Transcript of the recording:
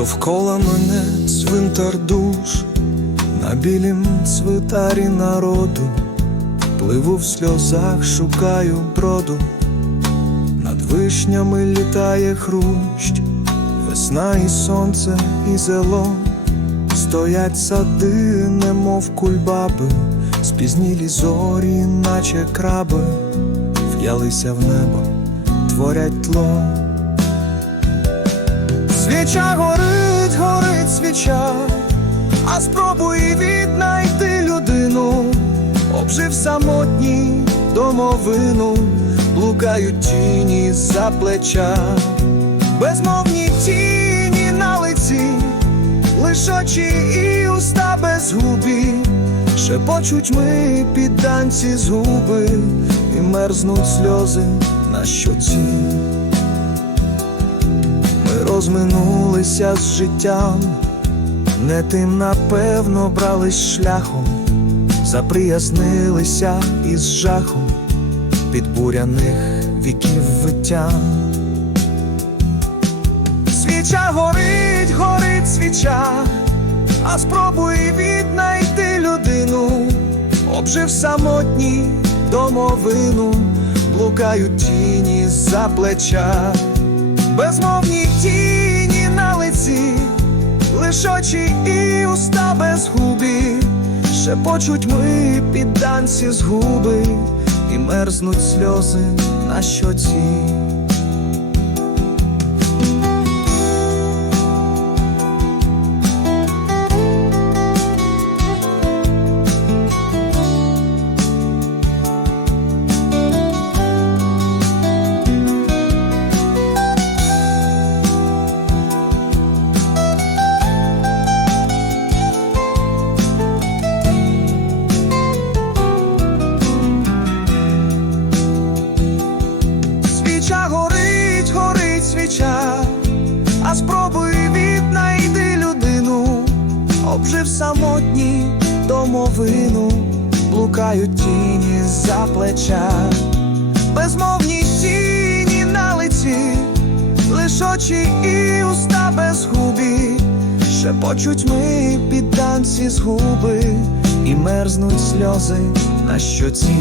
Довкола мене цвинтар душ, на білім цвитарі народу, пливу в сльозах, шукаю броду, над вишнями літає хрущ, весна і сонце, і зело, стоять сади, немов кульбаби, спізнілі зорі, наче краби, в'ялися в небо, творять тло. Свіча горить свіча, а спробуй віднайти людину, обжив самотній домовину, блукають тіні за плеча, безмовні тіні на лиці, лиш очі і уста без губі, шепочуть ми підданці з губи, і мерзнуть сльози на щоці. Ми розминулися з життям, не тим напевно брались шляхом, заприязнилися із жахом підбуряних віків виття. Свіча горить, горить свіча, а спробуй віднайти людину, обжив самотній домовину, блукають тіні за плеча безмовні тіні на лиці, лиш очі уста без губі, шепочуть ми підданці танці згуби, і мерзнуть сльози на щоці. А спробуй віднайди людину, обжив самотній домовину, блукають тіні за плеча, безмовні тіні на лиці, лиш очі і уста без губі, шепочуть ми підданці з губи, і мерзнуть сльози на щоці.